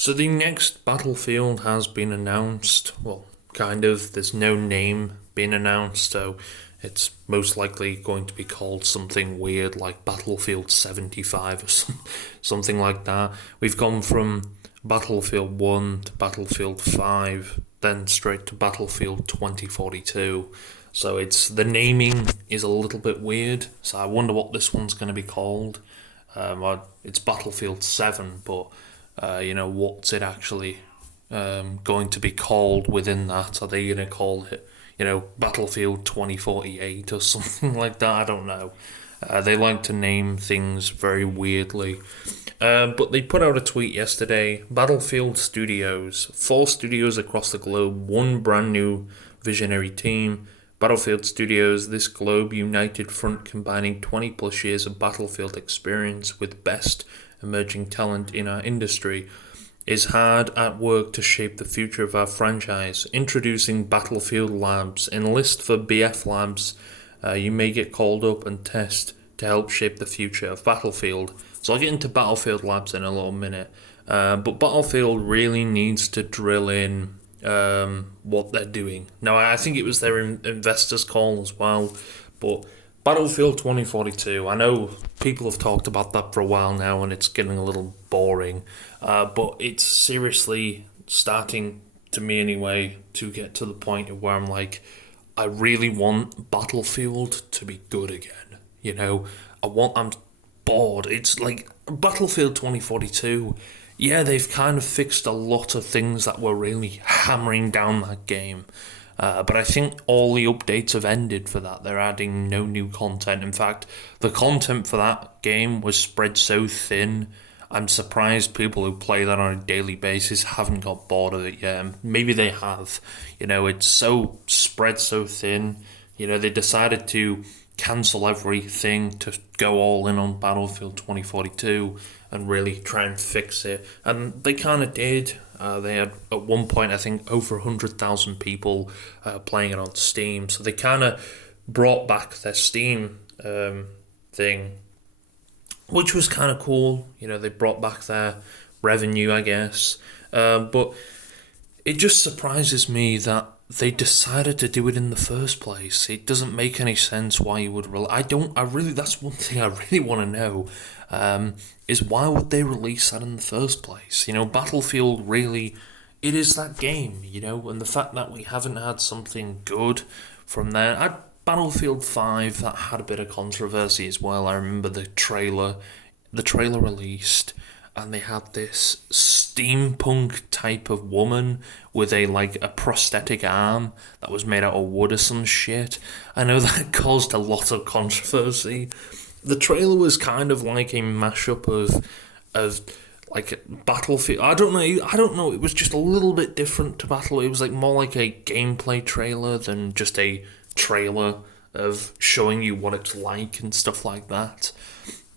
So the next Battlefield has been announced. Well, kind of. There's no name being announced, so it's most likely going to be called something weird like Battlefield 75 or something like that. We've gone from Battlefield 1 to Battlefield 5, then straight to Battlefield 2042. So the naming is a little bit weird. So I wonder what this one's going to be called. It's Battlefield 7, but what's it actually going to be called within that? Are they going to call it, Battlefield 2048 or something like that? I don't know. They like to name things very weirdly. But they put out a tweet yesterday. Battlefield Studios, 4 studios across the globe, one brand new visionary team. Battlefield Studios, this globe united front combining 20 plus years of Battlefield experience with best emerging talent in our industry, is hard at work to shape the future of our franchise. Introducing Battlefield Labs. Enlist for BF Labs. You may get called up and test to help shape the future of Battlefield. So I'll get into Battlefield Labs in a little minute. But Battlefield really needs to drill in what they're doing. Now, I think it was their investors' call as well, but Battlefield 2042, I know people have talked about that for a while now and it's getting a little boring, but it's seriously starting, to me anyway, to get to the point of where I'm like, I really want Battlefield to be good again. I'm bored. It's like Battlefield 2042. Yeah, they've kind of fixed a lot of things that were really hammering down that game. But I think all the updates have ended for that. They're adding no new content. In fact, the content for that game was spread so thin. I'm surprised people who play that on a daily basis haven't got bored of it yet. Maybe they have. It's so spread so thin. They decided to cancel everything to go all in on Battlefield 2042 and really try and fix it. And they kind of did. They had, at one point, I think, over 100,000 people playing it on Steam. So they kind of brought back their Steam thing, which was kind of cool. They brought back their revenue, I guess. But it just surprises me that they decided to do it in the first place. It doesn't make any sense why you would that's one thing I really want to know, is why would they release that in the first place? Battlefield really, it is that game, and the fact that we haven't had something good from there. Battlefield 5, that had a bit of controversy as well. I remember the trailer released, and they had this steampunk type of woman with a prosthetic arm that was made out of wood or some shit. I know that caused a lot of controversy. The trailer was kind of like a mashup of like Battlefield. I don't know. It was just a little bit different to Battle. It was more like a gameplay trailer than just a trailer of showing you what it's like and stuff like that.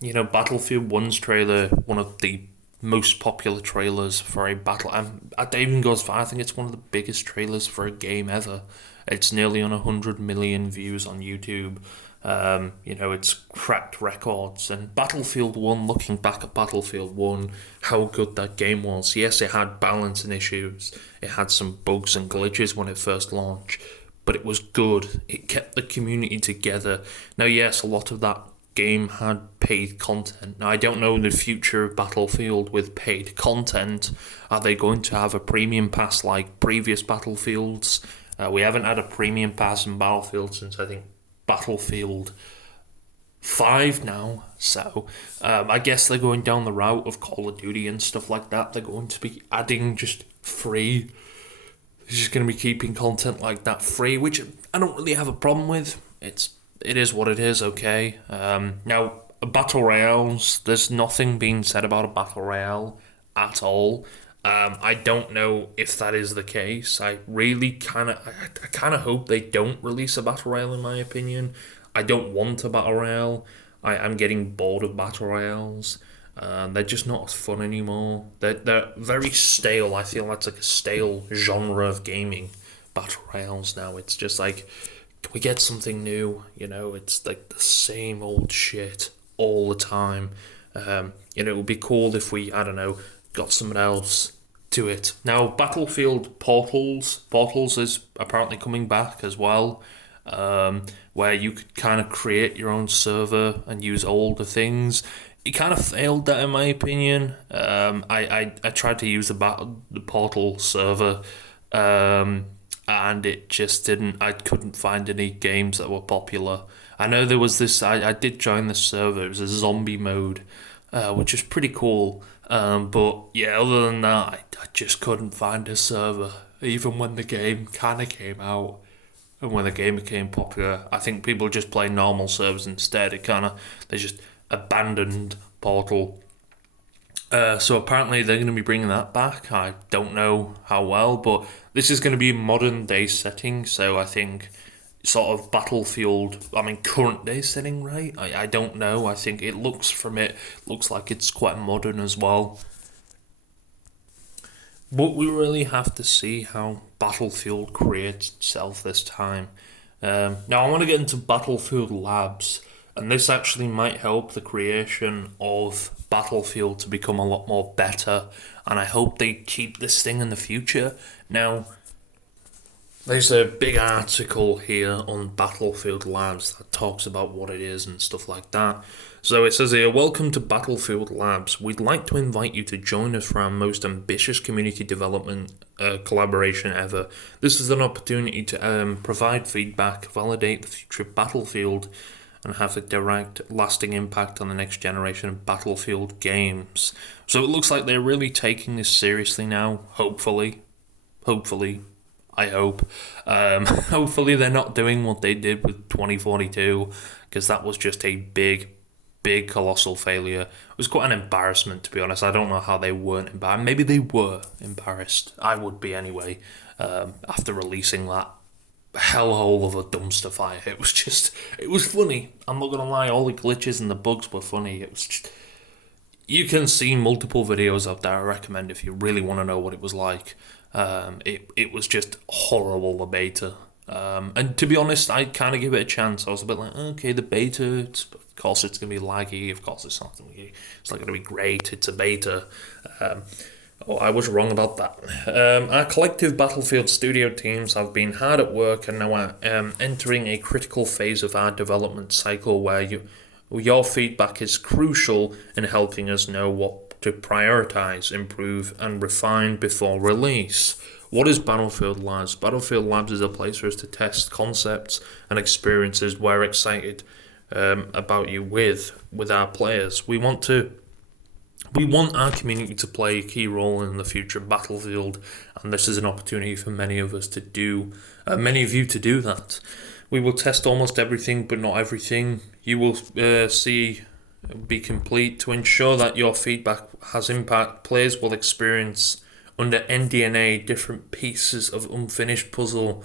Battlefield 1's trailer, one of the most popular trailers for a battle. It even goes far. I think it's one of the biggest trailers for a game ever. It's nearly on 100 million views on YouTube. It's cracked records. And Battlefield 1, looking back at Battlefield 1, how good that game was. Yes, it had balancing issues. It had some bugs and glitches when it first launched. But it was good. It kept the community together. Now, yes, a lot of that game had paid content. Now, I don't know the future of Battlefield with paid content. Are they going to have a premium pass like previous Battlefields? We haven't had a premium pass in Battlefield since, I think, Battlefield 5 now. So I guess they're going down the route of Call of Duty and stuff like that. They're going to be adding just free. They're just going to be keeping content like that free, which I don't really have a problem with. It is what it is, okay. Now, Battle Royales, there's nothing being said about a Battle Royale at all. I don't know if that is the case. I kind of hope they don't release a Battle Royale, in my opinion. I don't want a Battle Royale. I'm getting bored of Battle Royales. They're just not as fun anymore. They're very stale. I feel that's like a stale genre of gaming, Battle Royales now. It's just like, can we get something new? It's like the same old shit all the time. It would be cool if we, I don't know, got someone else to it. Now, Battlefield Portals is apparently coming back as well, where you could kind of create your own server and use older things. It kind of failed that, in my opinion. I tried to use the Portal server, and it just didn't. I couldn't find any games that were popular. I know there was this. I did join the server. It was a zombie mode, which is pretty cool. But yeah, other than that, I just couldn't find a server. Even when the game kind of came out, and when the game became popular, I think people just play normal servers instead. They just abandoned Portal. So apparently they're going to be bringing that back. I don't know how well, but this is going to be a modern day setting. So I think sort of Battlefield, current day setting, right? I don't know. I think it looks like it's quite modern as well. But we really have to see how Battlefield creates itself this time. Now I want to get into Battlefield Labs, and this actually might help the creation of Battlefield to become a lot more better, and I hope they keep this thing in the future. Now, there's a big article here on Battlefield Labs that talks about what it is and stuff like that. So it says here, welcome to Battlefield Labs. We'd like to invite you to join us for our most ambitious community development collaboration ever. This is an opportunity to provide feedback, validate the future of Battlefield, and have a direct, lasting impact on the next generation of Battlefield games. So it looks like they're really taking this seriously now, hopefully, I hope. Hopefully they're not doing what they did with 2042, because that was just a big, colossal failure. It was quite an embarrassment, to be honest. I don't know how they weren't embarrassed. Maybe they were embarrassed. I would be anyway, after releasing that hellhole of a dumpster fire. It was funny. I'm not gonna lie, all the glitches and the bugs were funny. You can see multiple videos out there, I recommend, if you really want to know what it was like. It was just horrible, the beta. And to be honest, I kind of give it a chance. I was a bit like, okay, the beta, of course it's going to be laggy, of course it's not going to be great, it's a beta. I was wrong about that. Our collective Battlefield studio teams have been hard at work and now are entering a critical phase of our development cycle where your feedback is crucial in helping us know what to prioritize, improve, and refine before release. What is Battlefield Labs? Battlefield Labs is a place for us to test concepts and experiences we're excited about you with our players. We want our community to play a key role in the future of Battlefield, and this is an opportunity for many of you to do that. We will test almost everything, but not everything. You will be complete to ensure that your feedback has impact. Players will experience under NDNA different pieces of unfinished puzzle,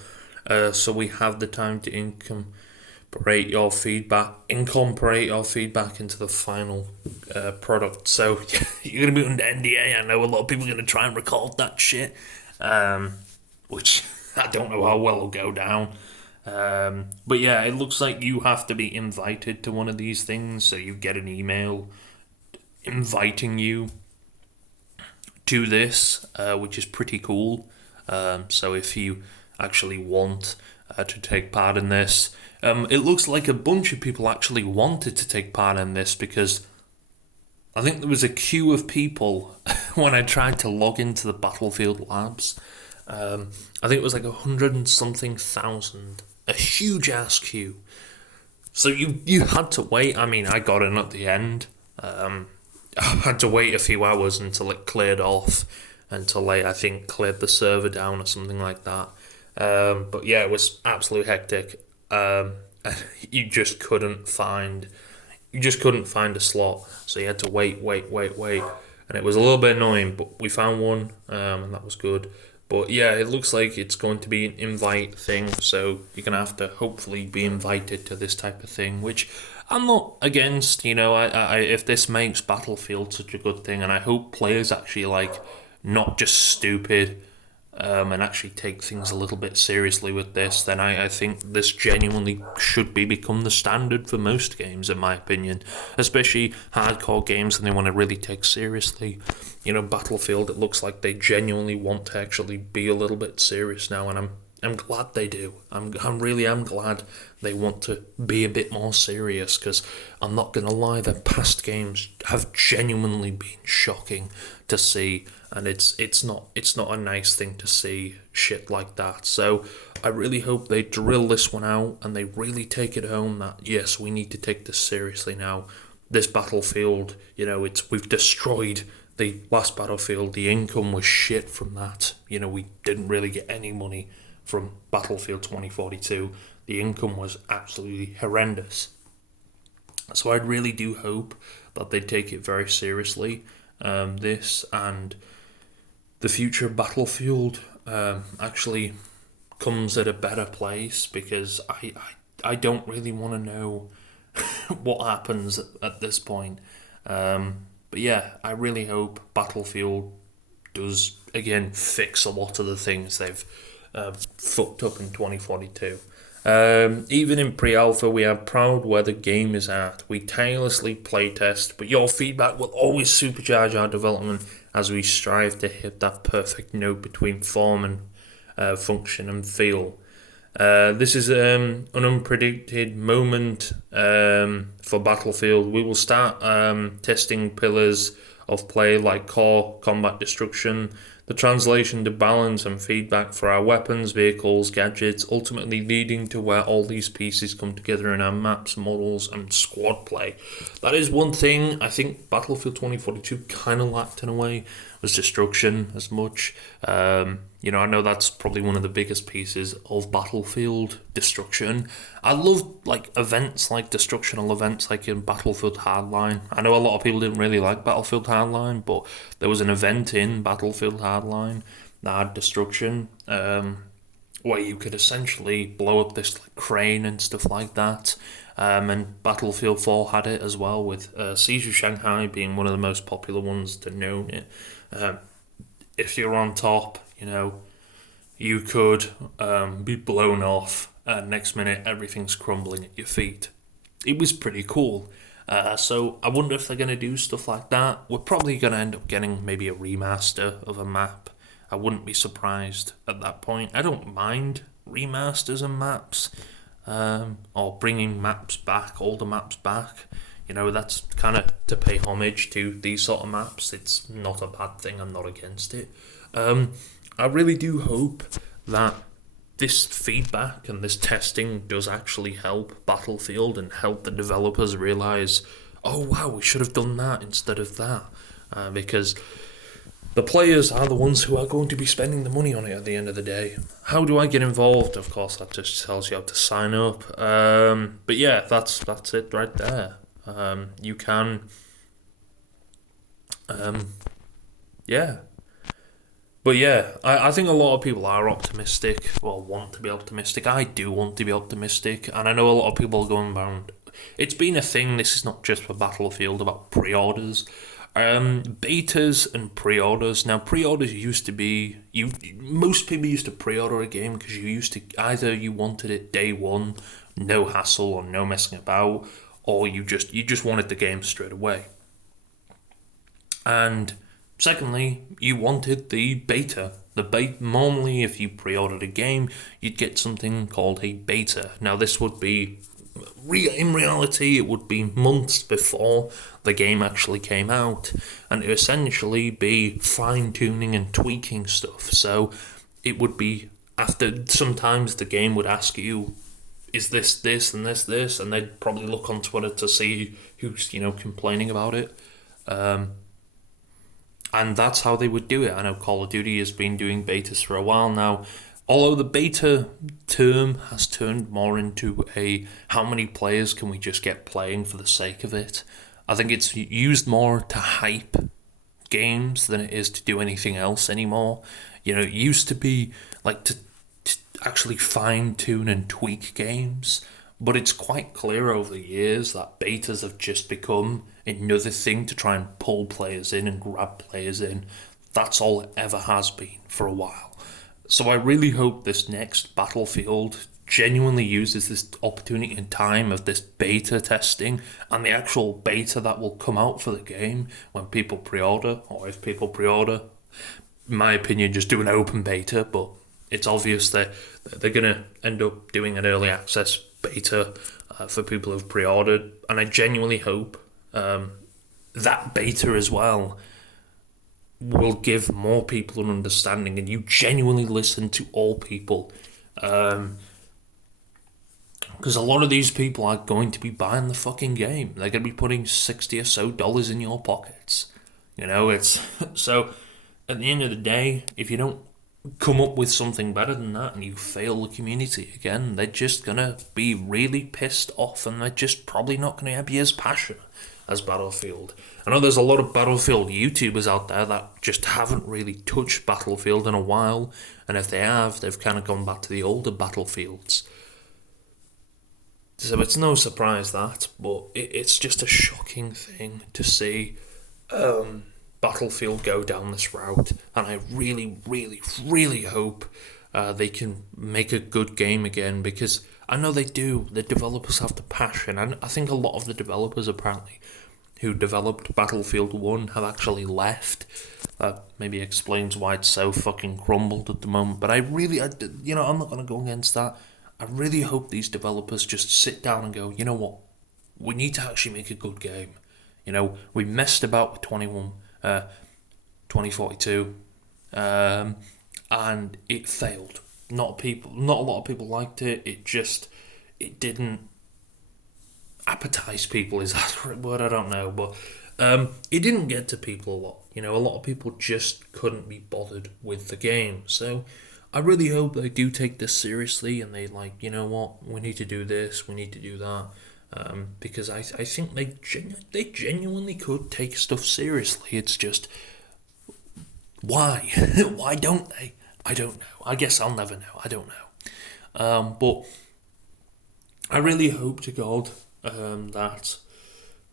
so we have the time to incorporate your feedback into the final product. So you're going to be under NDA. I know a lot of people are going to try and record that shit, which I don't know how well will go down. But yeah, it looks like you have to be invited to one of these things, so you get an email inviting you to this, which is pretty cool. So if you actually want to take part in this, it looks like a bunch of people actually wanted to take part in this, because I think there was a queue of people when I tried to log into the Battlefield Labs. I think it was like 100 and something thousand. A huge ass queue. So you had to wait. I got in at the end. I had to wait a few hours until it cleared off, until I think cleared the server down or something like that. But yeah, it was absolutely hectic. You just couldn't find a slot, so you had to wait, and it was a little bit annoying. But we found one, and that was good. But yeah, it looks like it's going to be an invite thing, so you're going to have to hopefully be invited to this type of thing, which I'm not against. I if this makes Battlefield such a good thing, and I hope players actually not just stupid, and actually take things a little bit seriously with this, then I think this genuinely should become the standard for most games, in my opinion, especially hardcore games and they want to really take seriously. Battlefield, it looks like they genuinely want to actually be a little bit serious now, and I'm glad they do. I'm really glad they want to be a bit more serious, because I'm not gonna lie, their past games have genuinely been shocking to see, and it's not a nice thing to see shit like that. So I really hope they drill this one out and they really take it home that yes, we need to take this seriously now. This Battlefield, we've destroyed the last Battlefield. The income was shit from that. We didn't really get any money from Battlefield 2042. The income was absolutely horrendous. So I really do hope that they take it very seriously, this and the future Battlefield actually comes at a better place, because I don't really want to know what happens at this point. But yeah, I really hope Battlefield does, again, fix a lot of the things they've fucked up in 2042. Even in pre-alpha, we are proud where the game is at. We tirelessly playtest, but your feedback will always supercharge our development as we strive to hit that perfect note between form and function and feel. This is an unpredicted moment for Battlefield. We will start testing pillars of play like core, combat, destruction, the translation to balance and feedback for our weapons, vehicles, gadgets, ultimately leading to where all these pieces come together in our maps, models, and squad play. That is one thing I think Battlefield 2042 kind of lacked in a way, was destruction as much. I know that's probably one of the biggest pieces of Battlefield, destruction. I love events like destructional events like in Battlefield Hardline. I know a lot of people didn't really like Battlefield Hardline, but there was an event in Battlefield Hardline that had destruction, where you could essentially blow up this crane and stuff like that. And Battlefield 4 had it as well, with Siege of Shanghai being one of the most popular ones to know it. If you're on top, you could be blown off, and next minute everything's crumbling at your feet. It was pretty cool. So I wonder if they're going to do stuff like that. We're probably going to end up getting maybe a remaster of a map. I wouldn't be surprised at that point. I don't mind remasters and maps, or bringing maps back, older maps back. That's kind of to pay homage to these sort of maps. It's not a bad thing. I'm not against it. I really do hope that this feedback and this testing does actually help Battlefield and help the developers realise, oh wow, we should have done that instead of that. Because the players are the ones who are going to be spending the money on it at the end of the day. How do I get involved? Of course, that just tells you how to sign up. But yeah, that's it right there. You can... yeah. But yeah, I think a lot of people are optimistic, well, want to be optimistic. I do want to be optimistic, and I know a lot of people are going around. It's been a thing, this is not just for Battlefield, about pre-orders. Betas and pre-orders. Now, pre-orders used to be... most people used to pre-order a game because you used to... either you wanted it day one, no hassle or no messing about, or you just wanted the game straight away. And... secondly, you wanted the beta. Normally, if you pre-ordered a game, you'd get something called a beta. Now, this would be... in reality, it would be months before the game actually came out, and it would essentially be fine-tuning and tweaking stuff. So, it would be... after... sometimes the game would ask you, is this, and this, and they'd probably look on Twitter to see who's, complaining about it. And that's how they would do it. I know Call of Duty has been doing betas for a while now. Although the beta term has turned more into a how many players can we just get playing for the sake of it. I think it's used more to hype games than it is to do anything else anymore. It used to be like to actually fine-tune and tweak games. But it's quite clear over the years that betas have just become another thing to try and pull players in and grab players in. That's all it ever has been for a while. So I really hope this next Battlefield genuinely uses this opportunity and time of this beta testing and the actual beta that will come out for the game when people pre-order, or if people pre-order. In my opinion, just do an open beta, but it's obvious that they're going to end up doing an early access beta for people who've pre-ordered, and I genuinely hope that beta as well will give more people an understanding, and you genuinely listen to all people, because a lot of these people are going to be buying the fucking game. They're going to be putting $60 or so in your pockets. It's so at the end of the day, if you don't come up with something better than that and you fail the community again, they're just going to be really pissed off, and they're just probably not going to be as passionate as Battlefield. I know there's a lot of Battlefield YouTubers out there that just haven't really touched Battlefield in a while, and if they have, they've kind of gone back to the older Battlefields. So it's no surprise that, but it's just a shocking thing to see Battlefield go down this route, and I really, really, really hope they can make a good game again, because I know they do. The developers have the passion, and I think a lot of the developers apparently who developed Battlefield 1 have actually left. That maybe explains why it's so fucking crumbled at the moment, but I'm not going to go against that. I really hope these developers just sit down and go, you know what, we need to actually make a good game. We messed about with 2042, and it failed. Not a lot of people liked it. It didn't appetize people. Is that the right word? I don't know, but it didn't get to people a lot. A lot of people just couldn't be bothered with the game. So I really hope they do take this seriously, and they we need to do this, we need to do that. Because I think they genuinely could take stuff seriously. It's just, why? Why don't they? I don't know. I guess I'll never know. I don't know. But I really hope to God that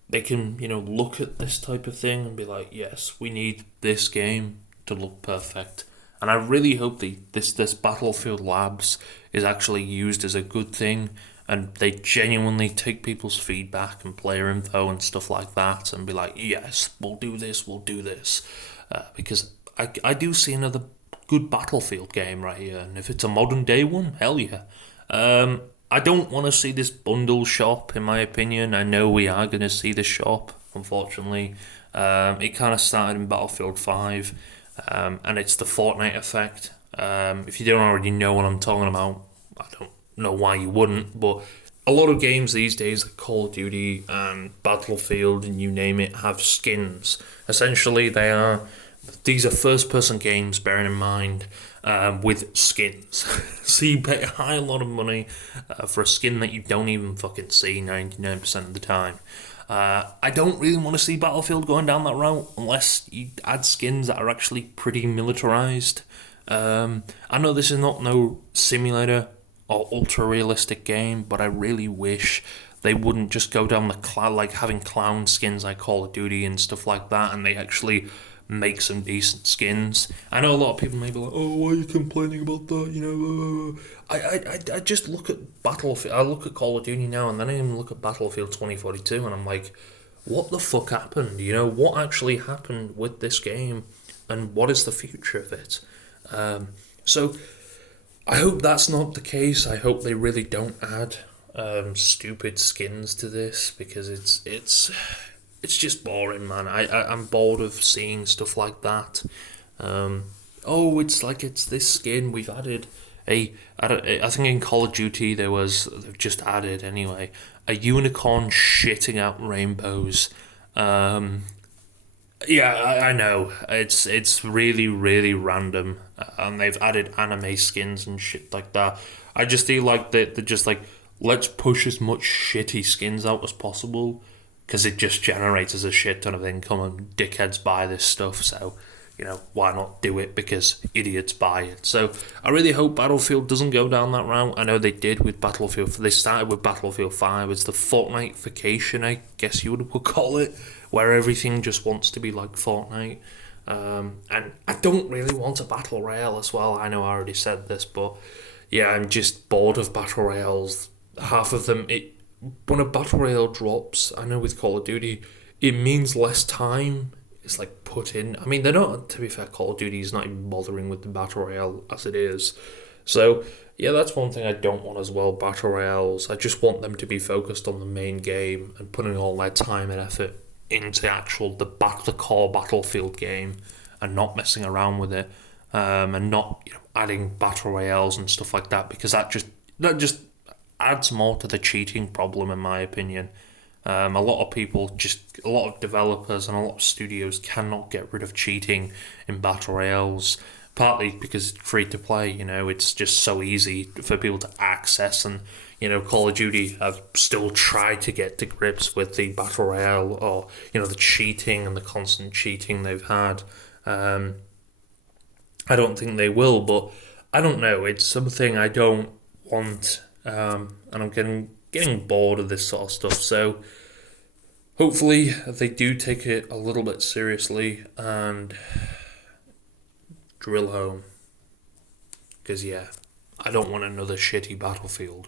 they can, look at this type of thing and be like, yes, we need this game to look perfect. And I really hope this Battlefield Labs is actually used as a good thing, and they genuinely take people's feedback and player info and stuff like that and be like, yes, we'll do this. Because I do see another good Battlefield game right here, and if it's a modern day one, hell yeah. I don't want to see this bundle shop, in my opinion. I know we are going to see the shop, unfortunately. It kind of started in Battlefield 5, and it's the Fortnite effect. If you don't already know what I'm talking about, I don't know why you wouldn't, but a lot of games these days, like Call of Duty and Battlefield and you name it, have skins. Essentially, these are first-person games, bearing in mind, with skins. So you pay a high lot of money for a skin that you don't even fucking see 99% of the time. I don't really want to see Battlefield going down that route unless you add skins that are actually pretty militarized. I know this is not no simulator or ultra-realistic game, but I really wish they wouldn't just go down the having clown skins like Call of Duty and stuff like that, and they actually make some decent skins. I know a lot of people may be like, oh, why are you complaining about that? I just look at Battlefield. I look at Call of Duty now, and then I even look at Battlefield 2042, and I'm like, what the fuck happened? What actually happened with this game, and what is the future of it? So I hope that's not the case. I hope they really don't add stupid skins to this, because it's just boring, man. I'm bored of seeing stuff like that. It's this skin. We've added I think in Call of Duty they've just added anyway a unicorn shitting out rainbows. I know it's really, really random, and they've added anime skins and shit like that. I just feel like they're just like, let's push as much shitty skins out as possible, because it just generates as a shit ton of income and dickheads buy this stuff. So why not do it, because idiots buy it. So I really hope Battlefield doesn't go down that route. I know they did with Battlefield. They started with Battlefield 5. It's the Fortnite-fication, I guess you would call it, where everything just wants to be like Fortnite. And I don't really want a battle royale as well. I know I already said this, but yeah, I'm just bored of battle royales. Half of them, when a battle royale drops, I know with Call of Duty, it means less time. It's like put in. I mean, they're not. To be fair, Call of Duty is not even bothering with the battle royale as it is. So yeah, that's one thing I don't want as well. Battle royales. I just want them to be focused on the main game and putting all their time and effort into the core Battlefield game, and not messing around with it, and not adding battle royales and stuff like that, because that just adds more to the cheating problem, in my opinion. A lot of a lot of developers and a lot of studios cannot get rid of cheating in battle royales. Partly because it's free to play, it's just so easy for people to access, and Call of Duty have still tried to get to grips with the battle royale, or the cheating and the constant cheating they've had. I don't think they will, but I don't know. It's something I don't want, and I'm getting bored of this sort of stuff. So hopefully they do take it a little bit seriously and drill home. Because yeah, I don't want another shitty Battlefield.